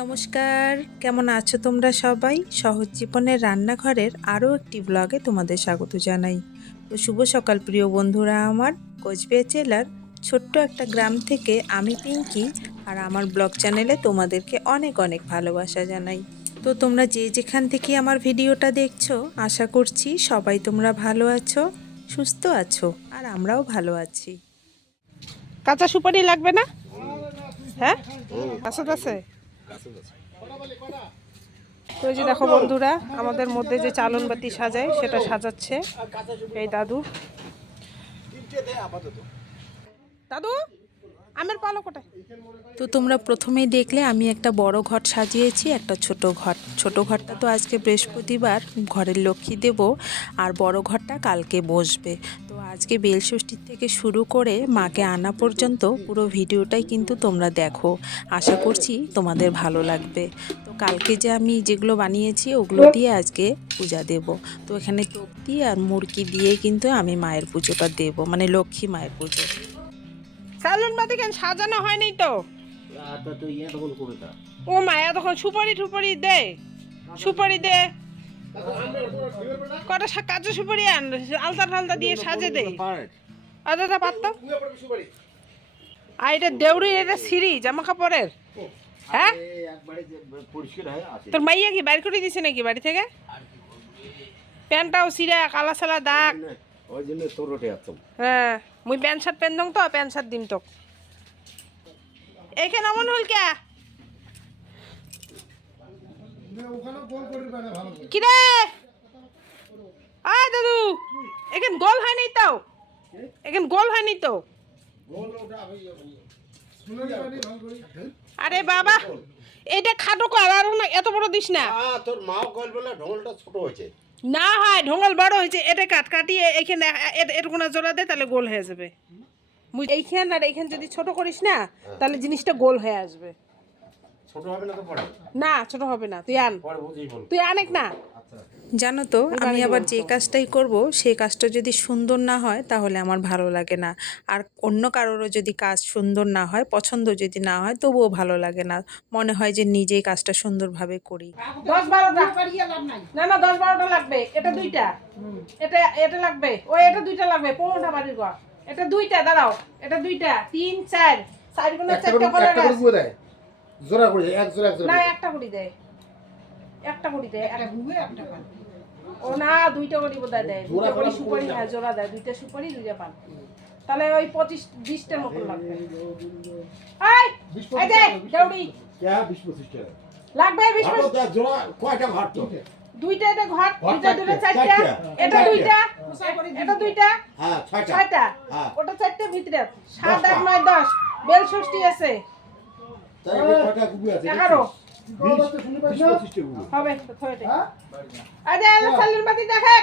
নমস্কার, কেমন আছো তোমরা সবাই? সহজ জীবনের রান্নাঘরের আরও একটি ব্লগে তোমাদের স্বাগত জানাই। তো শুভ সকাল প্রিয় বন্ধুরা আমার। কোচবিহার জেলার ছোট্ট একটা গ্রাম থেকে আমি পিঙ্কি, আর আমার ব্লগ চ্যানেলে তোমাদেরকে অনেক অনেক ভালোবাসা জানাই। তো তোমরা যে যেখান থেকে আমার ভিডিওটা দেখছো, আশা করছি সবাই তোমরা ভালো আছো, সুস্থ আছো, আর আমরাও ভালো আছি। কাঁচা সুপারি লাগবে না? হ্যাঁ, আছে আছে। তো এই যে দেখো বন্ধুরা, আমাদের মধ্যে যে চালন বাতি সাজায় সেটা সাজাচ্ছে এই দাদু। দাদু আমের পালো কোটায়? তো তোমরা প্রথমেই দেখলে আমি একটা বড় ঘট সাজিয়েছি, একটা ছোট ঘট। ছোট ঘরটা তো আজকে বৃহস্পতিবার, ঘরের লক্ষ্মী দেব, আর বড় ঘরটা কালকে বসবে। তো আজকে বেলষষ্ঠীর থেকে শুরু করে মাকে আনা পর্যন্ত পুরো ভিডিওটাই কিন্তু তোমরা দেখো, আশা করছি তোমাদের ভালো লাগবে। তো কালকে যে আমি যেগুলো বানিয়েছি ওগুলো দিয়ে আজকে পূজা দেব। তো এখানে তক্তি আর মুরগি দিয়ে কিন্তু আমি মায়ের পুজোটা দেব, মানে লক্ষ্মী মায়ের পুজো। চালন বাতি কেন সাজানো হয়নি তো? ও মায়া তখন সুপারি টুপারি দে, সুপারি দে, কটা কাঁচা সুপারি আন, আলতা ফালতা দিয়ে সাজে দে। আলাদা পাত্তা আর এটা দেউরি, এটা সিঁড়ি জামা কাপড়ের। হ্যাঁ, তোর মাইয়া কি বাইর করে দিছে নাকি বাড়ি থেকে? প্যান্টটাও সিরা কালা সালা দাগ। ওই জন্য তোর রটে আছো। হ্যাঁ, মুই প্যান্ট শার্ট পেন দং তো, প্যান্ট শার্ট দিম তো। এইখানে এমন হল কে? কি রে? আয় দাদু, এখানে গোল হয়নি তো, এখানে গোল হয়নি তো। আরে বাবা, এটা খাটো কর, আর না এত বড় দিস না। তোর মাও কল বলে ঢোলটা ছোট হয়েছে। না হয় ঢোঙল বড় হয়েছে, এটা কাটিয়ে এইখানে এরকম জোড়া দে, তাহলে গোল হয়ে যাবে। এইখান আর এইখান যদি ছোট করিস না, তাহলে জিনিসটা গোল হয়ে আসবে। ছোট হবে না তো পড়ে? না ছোট হবে না, তুই আন, তুই আনেক না। জানো তো, আমি আবার যে কাজটাই করব সেই কাজটা যদি সুন্দর না হয় তাহলে আমার ভালো লাগে না। আর অন্য কারোরও যদি কাজ সুন্দর না হয়, পছন্দ যদি না হয়, তবুও ভালো লাগে না। মনে হয় যে নিজেই কাজটা সুন্দরভাবে করি। 10-12টা না, না 10-12টা লাগবে। এটা দুইটা, এটা লাগবে, ওই এটা দুইটা লাগবে। 15টা বাড়ির ঘর, এটা দুইটা। দাঁড়াও, এটা দুইটা, 3 4 4 গুণ 4টা করে দেয়। জোড়া করে এক জোড়া না, একটা করে দেয়, একটা করে দেয়, একটা গুয়ে একটা পান। ও না, দুইটা করে বোধহয় দেয়, দুইটা করে সুপারি। হ্যাঁ, জোড়া দেয়, দুইটা সুপারি দুইটা পান। তাহলে ওই 25-20টার মতো লাগবে। এই দে দেউড়ি কে 20-25টা লাগবে। 20 টা জোড়া কয়টা ঘর তো? দুইটা। এটা ঘর দুইটা, চারটা। এটা দুইটা, এটা দুইটা। হ্যাঁ, ছয়টা। ওটা চারটে ভিতরে 7 8 9 10 বেল ষষ্ঠী আছে। তাই কয়টা গুগু আছে? 11 20-25টা গুগু হবে তো ছয়টা। আরে সালুন বাতি দেখে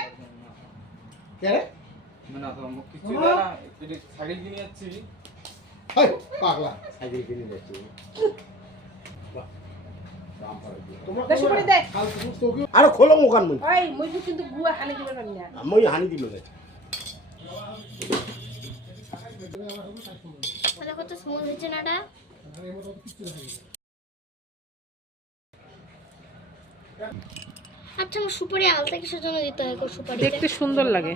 কে রে? না তো মুখ কিছু না, এটা সাইকেল কিনে যাচ্ছি। হাই পাগলা, সাইকেল কিনে যাচ্ছি। সুপারি দে। আরে খোলো মুখান মুই। ওই মুই কিন্তু গুয়া হানি দিবে না। মই হানি দিল রে। দেখো তো স্মুথ হচ্ছে না এটা। আচ্ছা, আমার সুপারি আলতা কিসের জন্য দিতে হয়? সুপারি দেখতে সুন্দর লাগে।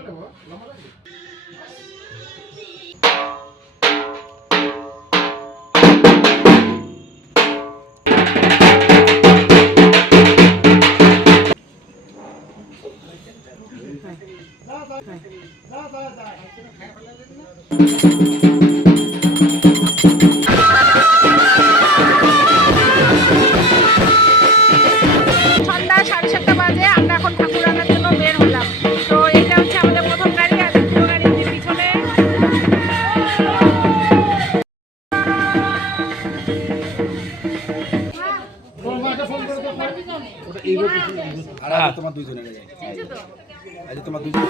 সন্ধ্যা 7:30 বাজে, আমরা এখন ঠাকুর আনার জন্য বের হলাম। তো এটা হচ্ছে আমাদের প্রথম গাড়ি, আর দ্বিতীয় গাড়ি যে পিছনে। তোমার দুইজনের আজ তোমার দুইজন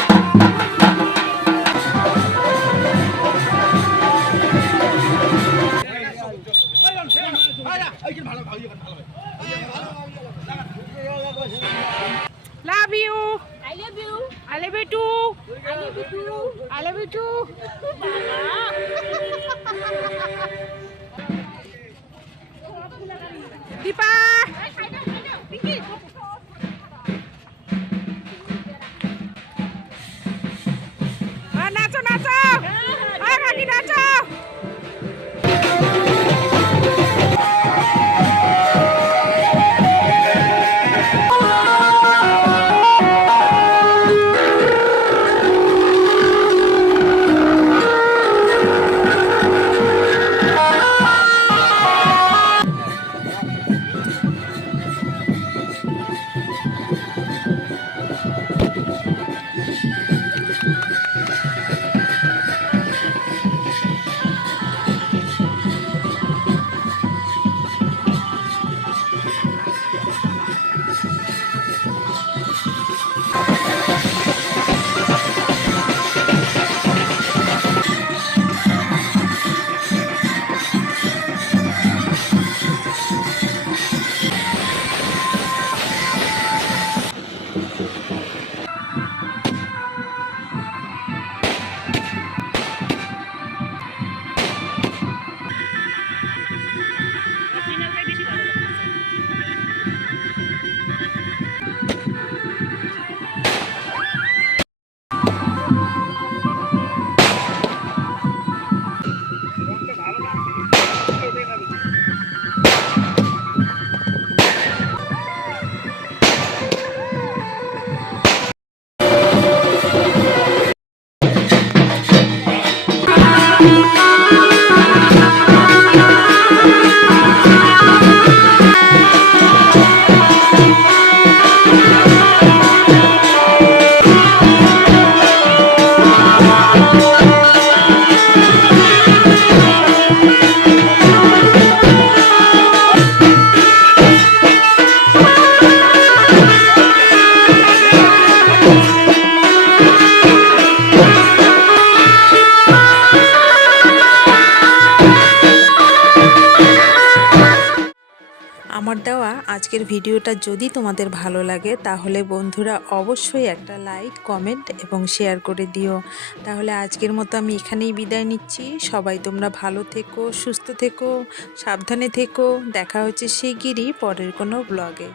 Love you. I love you. I love you too. I love you too. I love you too. Dipa নাচো নাচো কাকি নাচো আমার দেওয়া আজকের ভিডিওটা যদি তোমাদের ভালো লাগে তাহলে বন্ধুরা অবশ্যই একটা লাইক কমেন্ট এবং শেয়ার করে দিও। তাহলে আজকের মতো আমি এখানেই বিদায় নিচ্ছি। সবাই তোমরা ভালো থেকো, সুস্থ থেকো, সাবধানে থেকো। দেখা হচ্ছে শিগগিরই পরের কোনো ব্লগে।